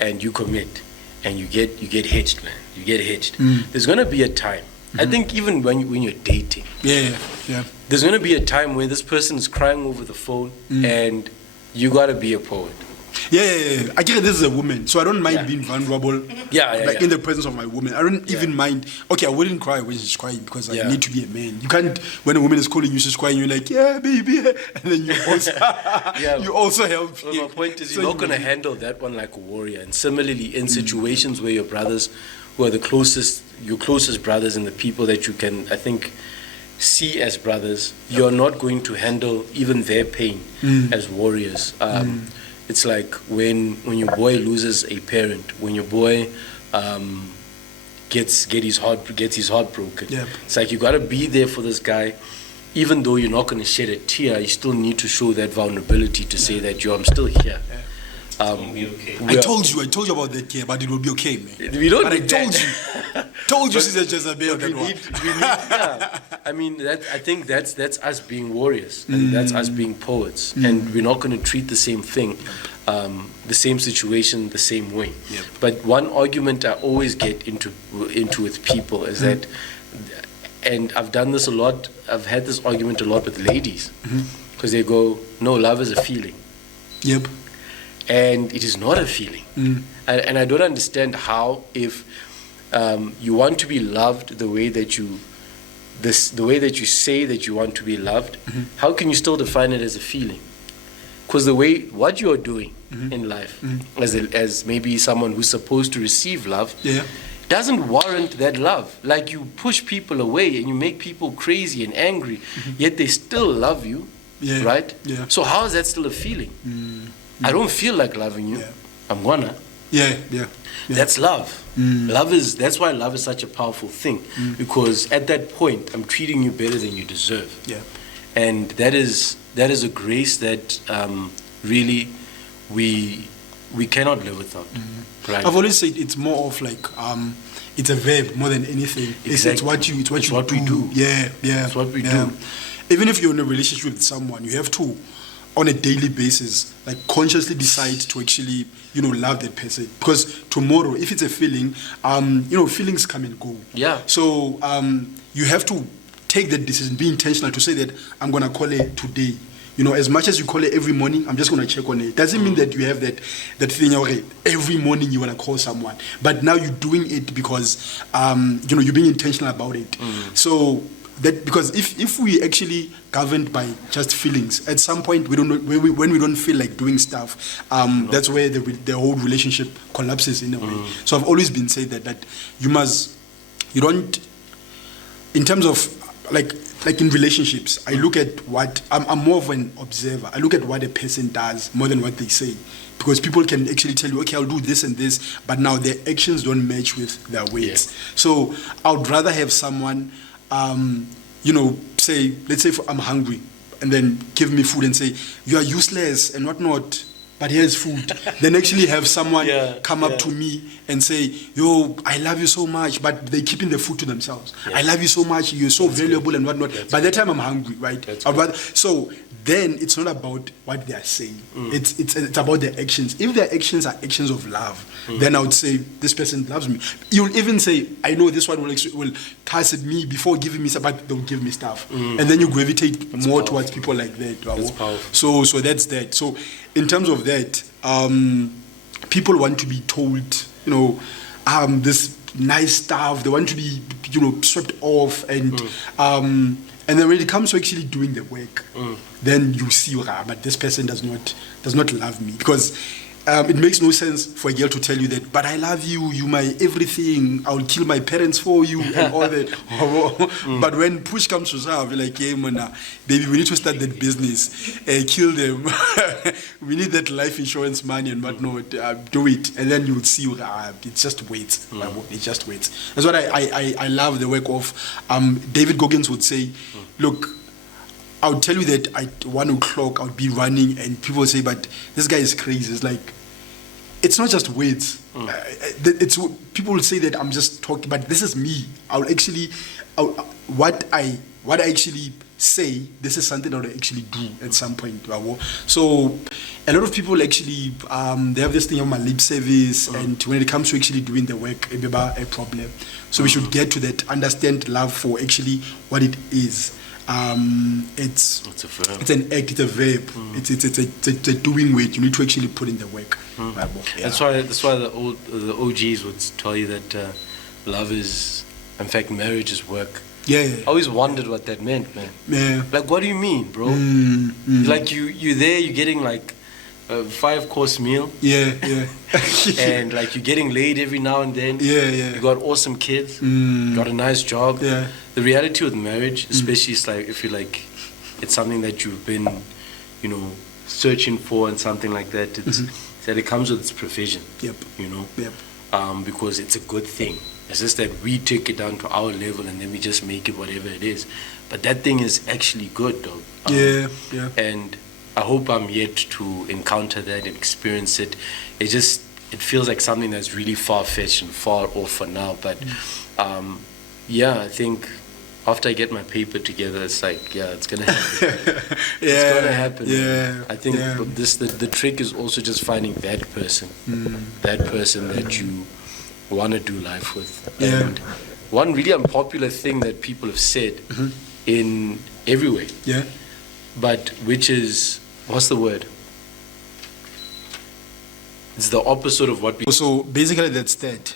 and you commit, and you get hitched, man. You get hitched. There's gonna be a time. I think even when you're dating. Yeah. There's going to be a time where this person is crying over the phone and you got to be a poet. Yeah. I get this is a woman, so I don't mind being vulnerable. In the presence of my woman. I don't even mind. Okay, I wouldn't cry when she's crying because I need to be a man. You can't, when a woman is calling you, she's crying, you're like, yeah, baby. And then you also help. So my point is, you're not going to handle that one like a warrior. And similarly, in situations where your brothers, who are your closest brothers and the people that you can, I think, see as brothers, you're not going to handle even their pain as warriors. It's like when your boy loses a parent, when your boy gets his heart broken. It's like you got to be there for this guy, even though you're not going to shed a tear. You still need to show that vulnerability to say that I'm still here. Okay. I told you about that care, but it will be okay, man. We don't. But I told you, Sister Jezebel. We need. I mean, I think that's us being warriors, and that's us being poets, and we're not going to treat the same thing, the same situation, the same way. But one argument I always get into with people is that, and I've done this a lot. I've had this argument a lot with ladies, because they go, "No, love is a feeling." And it is not a feeling. And I don't understand how, if you want to be loved the way that the way that you say that you want to be loved, how can you still define it as a feeling? Because what you're doing in life, as maybe someone who's supposed to receive love, doesn't warrant that love. Like, you push people away and you make people crazy and angry, yet they still love you, right? So how is that still a feeling? I don't feel like loving you. I'm gonna. That's love. That's why love is such a powerful thing, because at that point I'm treating you better than you deserve. And that is a grace that really we cannot live without. Right? I've always said it's more of like it's a verb more than anything. Exactly. It's what we do. It's what we do. Even if you're in a relationship with someone, you have to, on a daily basis, like consciously decide to actually, love that person. Because tomorrow, if it's a feeling, feelings come and go. So you have to take that decision, be intentional to say that I'm gonna call it today. As much as you call it every morning, I'm just gonna check on it. Doesn't mean that you have that thing already. Every morning you wanna call someone, but now you're doing it because you're being intentional about it. So that, because if we actually governed by just feelings, at some point when we don't feel like doing stuff, that's where the whole relationship collapses in a way. So I've always been saying that you don't, in terms of like in relationships, I look at what I'm more of an observer. I look at what a person does more than what they say, because people can actually tell you, okay, I'll do this and this, but now their actions don't match with their words. So I would rather have someone say, let's say I'm hungry, and then give me food and say, you are useless and whatnot, but here's food. Then actually have someone come up to me and say, yo, I love you so much, but they keeping the food to themselves. I love you so much, you're so valuable and whatnot. By that time I'm hungry, right? So then it's not about what they are saying. It's about their actions. If their actions are actions of love, then I would say this person loves me. You'll even say, I know this one will curse at me before giving me stuff, but they'll give me stuff. And then you gravitate more towards people like that. That's powerful. So that's that. So in terms of that, people want to be told, this nice stuff. They want to be, swept off, and then when it comes to actually doing the work, then you see, but this person does not love me, because it makes no sense for a girl to tell you that, but I love you, you my everything, I'll kill my parents for you and all that. But when push comes to shove, you're like, hey, man, baby, we need to start that business, kill them. We need that life insurance money and whatnot. Do it, and then you'll see. It just waits. It just waits. That's what I love the work of. David Goggins would say, look, I would tell you that at 1 o'clock I would be running, and people would say, but this guy is crazy. It's like, it's not just words. People will say that I'm just talking, but this is me. What I actually say, this is something I will actually do at some point. So a lot of people actually they have this thing on my lip service, and when it comes to actually doing the work, it's a problem. So we should get to that, understand love for actually what it is. It's a verb. It's an act. It's a verb. It's a doing weight. You need to actually put in the work. That's why the OGs would tell you that love is, in fact, marriage is work. I always wondered what that meant, man. Like, what do you mean, bro? Like you're there, you're getting like a 5-course meal. And like you're getting laid every now and then. You got awesome kids. You got a nice job. The reality with marriage, especially, is like, if you like, it's something that you've been, searching for and something like that. It's that it comes with its provision. Because it's a good thing. It's just that we take it down to our level and then we just make it whatever it is. But that thing is actually good, dog. And I hope I'm yet to encounter that and experience it. It feels like something that's really far-fetched and far off for now. But I think after I get my paper together, it's like, it's gonna happen. It's gonna happen. I think the trick is also just finding that person that you want to do life with. And one really unpopular thing that people have said in every way, but which is, what's the word? It's the opposite of what we. So basically that's that.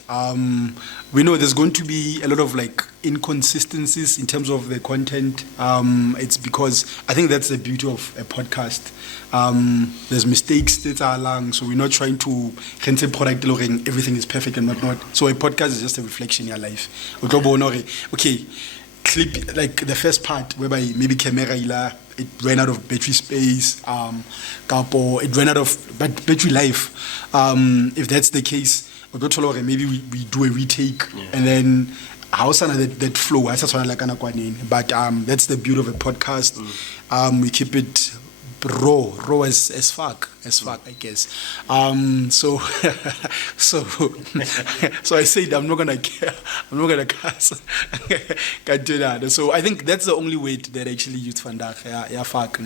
We know there's going to be a lot of like inconsistencies in terms of the content. It's because I think that's the beauty of a podcast. There's mistakes that are long, so we're not trying to product everything is perfect and whatnot. So a podcast is just a reflection in your life. Okay, clip like the first part whereby maybe camera it ran out of battery space, it ran out of battery life. If that's the case, maybe we do a retake and then that flow. But that's the beauty of a podcast. We keep it raw as fuck, I guess. So I said I'm not gonna cuss. Can't do that. So I think that's the only way that actually youth fandak fuck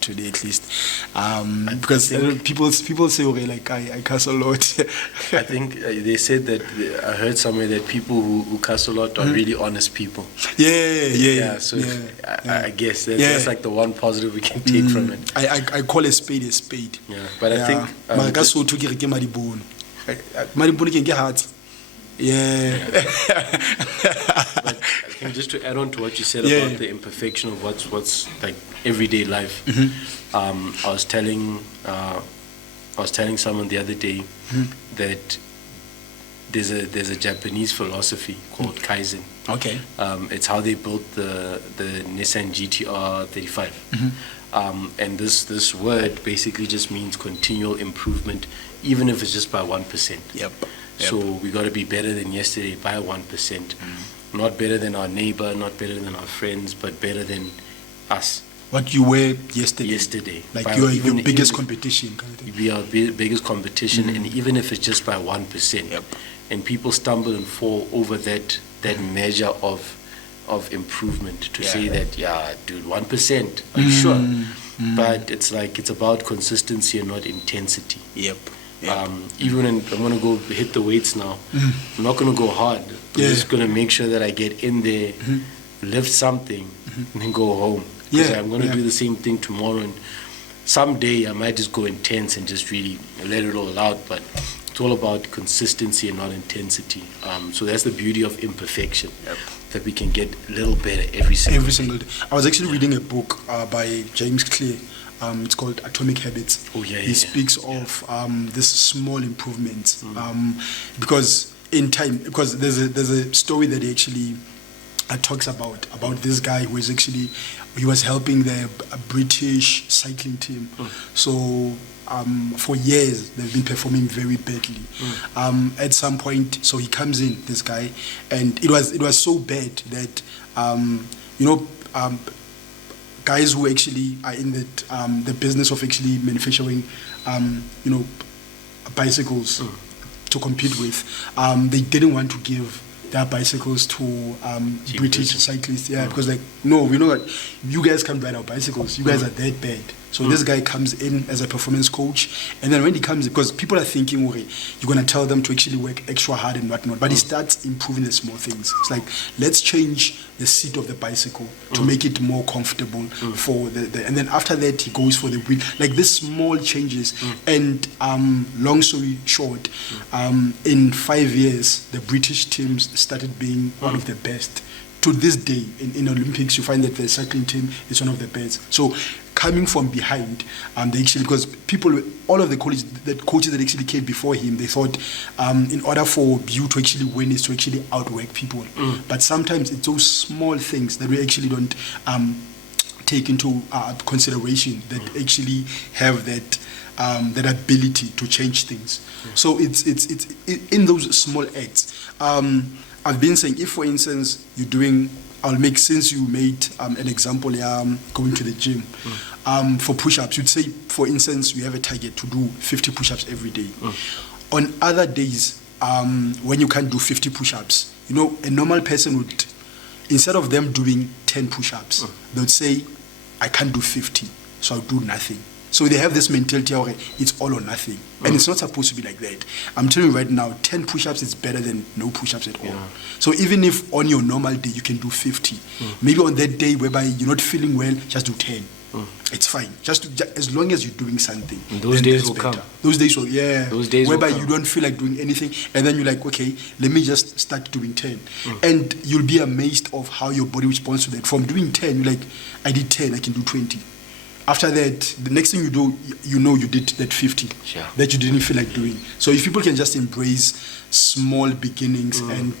today at least. Because people say okay, like I cuss a lot. I think they said that I heard somewhere that people who cuss a lot are really honest people. Yeah. So I guess that's like the one positive we can take from it. I call a spade a spade. Yeah, but I think Maribone can get hard. Yeah. But I think just to add on to what you said about the imperfection of what's like everyday life. I was telling someone the other day that there's a Japanese philosophy called Kaizen. Okay. It's how they built the Nissan GTR 35. And this word basically just means continual improvement, even if it's just by 1%. Yep. So we got to be better than yesterday by 1%. Not better than our neighbor, not better than our friends, but better than us. What you were yesterday. Like your biggest competition. Kind of thing. Be our biggest competition, and even if it's just by 1%. Yep. And people stumble and fall over that measure of improvement to say that, dude, 1%, are you sure? But it's like, it's about consistency and not intensity. Yep. Even when I'm going to go hit the weights now, I'm not going to go hard. I'm just going to make sure that I get in there, lift something, and then go home. Because I'm going to do the same thing tomorrow. And someday I might just go intense and just really let it all out. But it's all about consistency and not intensity. So that's the beauty of imperfection. That we can get a little better every single day. I was actually reading a book by James Clear. It's called Atomic Habits. He speaks of this small improvements because in time, because there's a story that he actually talks about this guy who is actually, he was helping the British cycling team. So for years they've been performing very badly. At some point, so he comes in, this guy, and it was so bad that guys who actually are in the business of actually manufacturing bicycles to compete with, they didn't want to give their bicycles to British cyclists, because like, no, we know that you guys can't ride our bicycles, you guys are that bad. So this guy comes in as a performance coach, and then when he comes, because people are thinking, okay, you're going to tell them to actually work extra hard and whatnot, but he starts improving the small things. It's like, let's change the seat of the bicycle to make it more comfortable for the and then after that he goes for the wheel, like this small changes. And long story short, in 5 years the British teams started being one of the best. To this day, in Olympics, you find that the cycling team is one of the best. So coming from behind, they actually, because people, all of the coaches that actually came before him, they thought in order for you to actually win is to actually outwork people. But sometimes it's those small things that we actually don't take into consideration that actually have that ability to change things. So it's in those small acts. I've been saying, if for instance you're doing, since you made an example, going to the gym, for push-ups, you'd say, for instance, you have a target to do 50 push-ups every day. On other days, when you can't do 50 push-ups, a normal person would, instead of them doing 10 push-ups, they would say, I can't do 50, so I'll do nothing. So they have this mentality, okay, it's all or nothing. And it's not supposed to be like that. I'm telling you right now, 10 push-ups is better than no push-ups at all. So even if on your normal day you can do 50, maybe on that day whereby you're not feeling well, just do 10. It's fine. As long as you're doing something. And those days will come. Those days will, yeah. Those days whereby will come. you don't feel like doing anything, and then you're like, okay, let me just start doing 10. And you'll be amazed of how your body responds to that. From doing 10, you're like, I did 10, I can do 20. After that, the next thing you do, you know you did that 50 that you didn't feel like doing. So if people can just embrace small beginnings and,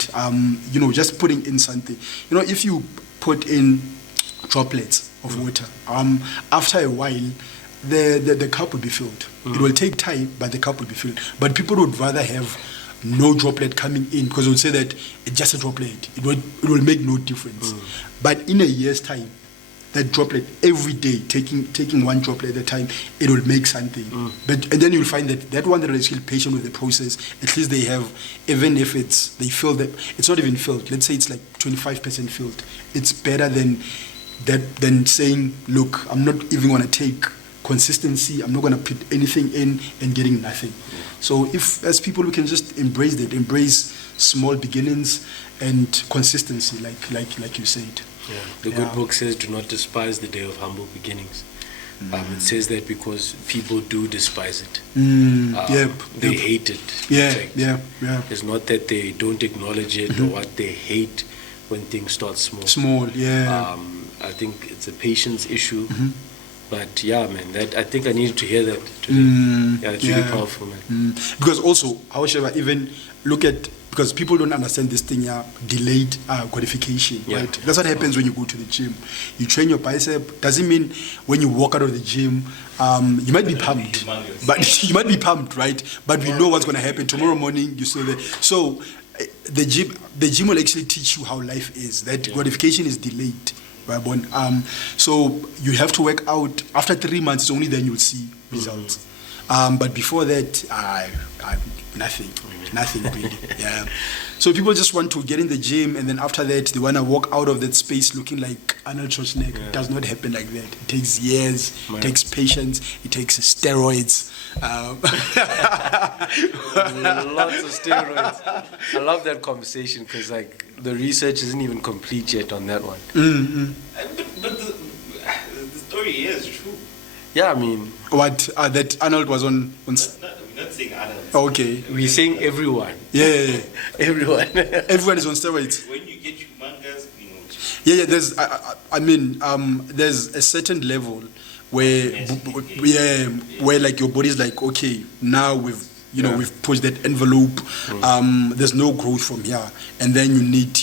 just putting in something. If you put in droplets of water, after a while, the cup will be filled. It will take time, but the cup will be filled. But people would rather have no droplet coming in because they would say that it's just a droplet. It will make no difference. But in a year's time, that droplet every day, taking one droplet at a time, it will make something. And then you'll find that one that is still patient with the process, at least they have, even if they feel that it's not even filled. Let's say it's like 25% filled. It's better than saying, look, I'm not even going to take consistency. I'm not going to put anything in and getting nothing. So if as people we can just embrace small beginnings and consistency, like you said. Yeah. The good book says, do not despise the day of humble beginnings. It says that because people do despise it. They hate it. Yeah. It's not that they don't acknowledge it or what, they hate when things start small. I think it's a patience issue. But yeah, man, I think I needed to hear that today. It's really powerful, man. Because also, however, even look at, because people don't understand this thing, delayed gratification, right? That's what happens when you go to the gym. You train your bicep. Doesn't mean when you walk out of the gym, you might be pumped, right? But we know what's going to happen tomorrow morning. You're still there. So the gym will actually teach you how life is. That gratification is delayed. Right? So you have to work out. After 3 months, it's only then you'll see results. But before that, nothing really. Yeah. So people just want to get in the gym, and then after that, they want to walk out of that space looking like Arnold Schwarzenegger. It does not happen like that. It takes years. It takes patience. It takes steroids. Lots of steroids. I love that conversation because the research isn't even complete yet on that one. But the story is true. Yeah, I mean, what that Arnold was on. We're not saying Arnold. Okay, we're saying everyone. Yeah. Everyone. Everyone is on steroids. When you get humongous, Yeah. There's a certain level where where like your body's like, okay, now we've pushed that envelope. There's no growth from here, and then you need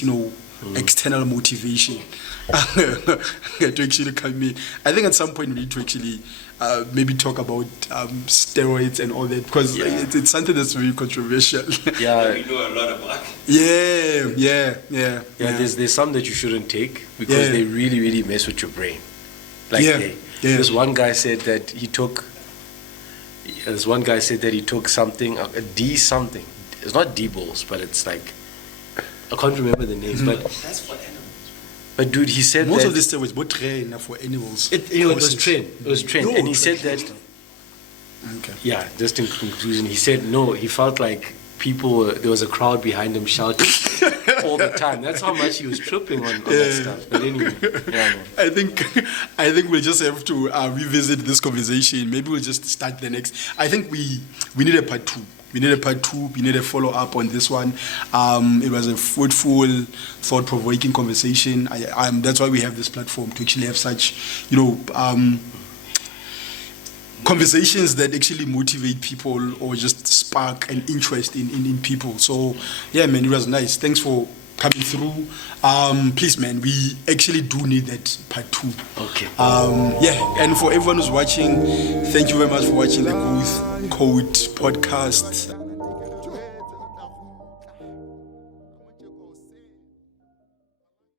external motivation to actually come in. I think at some point we need to actually maybe talk about steroids and all that, because it's something that's very controversial. Yeah, we know a lot about. Yeah. There's some that you shouldn't take because they really, really mess with your brain. This one guy said that he took something, a D something. It's not D balls, but it's like, I can't remember the names, but that's for animals. But dude, he said most that of this steroids were trained for animals. It was trained. It was trained, and he said that. Okay. Yeah, just in conclusion, he said no. He felt like there was a crowd behind him shouting all the time. That's how much he was tripping on that stuff. But anyway, man. I think we'll just have to revisit this conversation. Maybe we'll just start the next. I think we need a part 2. We need a part 2. We need a follow-up on this one. It was a fruitful, thought-provoking conversation. That's why we have this platform, to actually have such, conversations that actually motivate people or just spark an interest in people. So, yeah, man, it was nice. Thanks for coming through. Please, man, we actually do need that part 2. Okay. And for everyone who's watching, thank you very much for watching the Growth Code podcast.